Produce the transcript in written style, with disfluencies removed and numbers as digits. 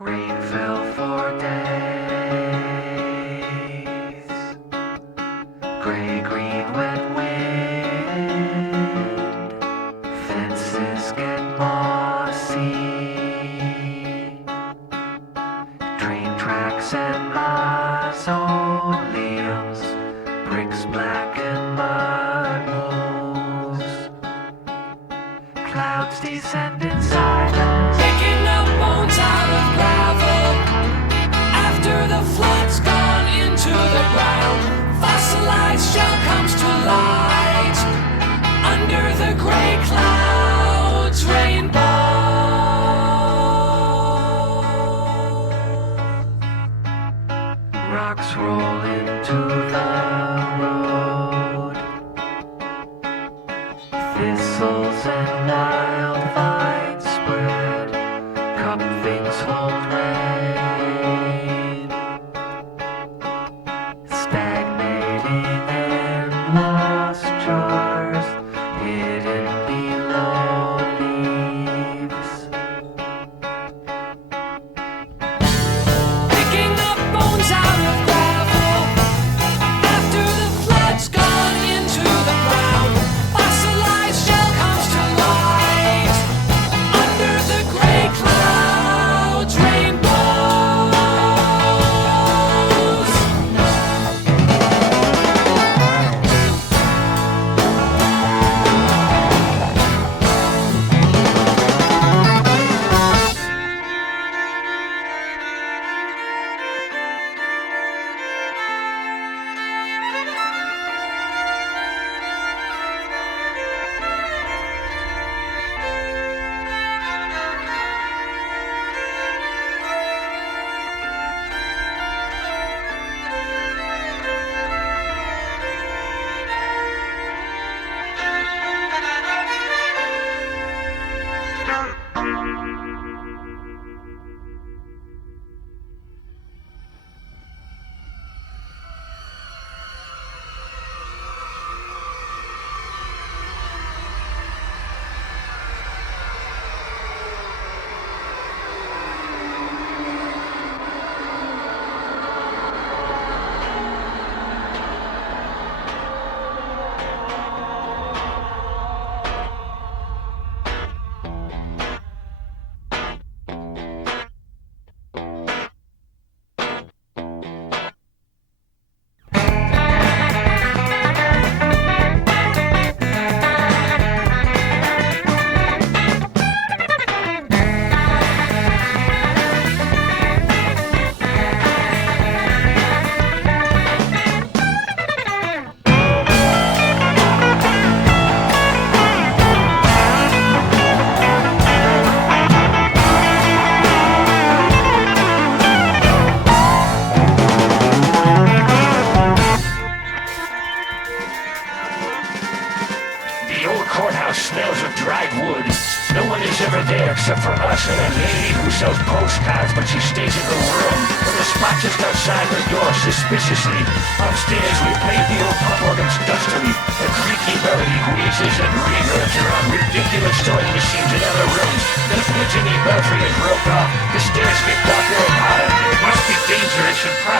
Rain fell for days. Gray, green, wet wind. Fences get mossy. Train tracks and mausoleums. Bricks black and mud moles. Clouds descend in silence. Picking up bones out of gravel after the flood's gone into the ground. Fossilized shell comes to light under the gray clouds. Rainbow. Rocks roll into the road. Thistles and wildvines spread. Cup things hold rain. Stagnating in lost jars, hidden below leaves. Picking up bones out of gravel after the flood's gone into the ground. Fossilized shell comes to light under the gray clouds. Rainbows. The old courthouse smells of dried wood. No one is ever there except for us and a lady who sells postcards, but she stays in her room with a spot just outside her door suspiciously. Upstairs we play the old pub organs dustily. The creaky melody wheezes and reverbs around ridiculous sewing machines in other rooms. The pigeony belfry is roped off. The stairs get darker and hotter. It must be dangerous and private.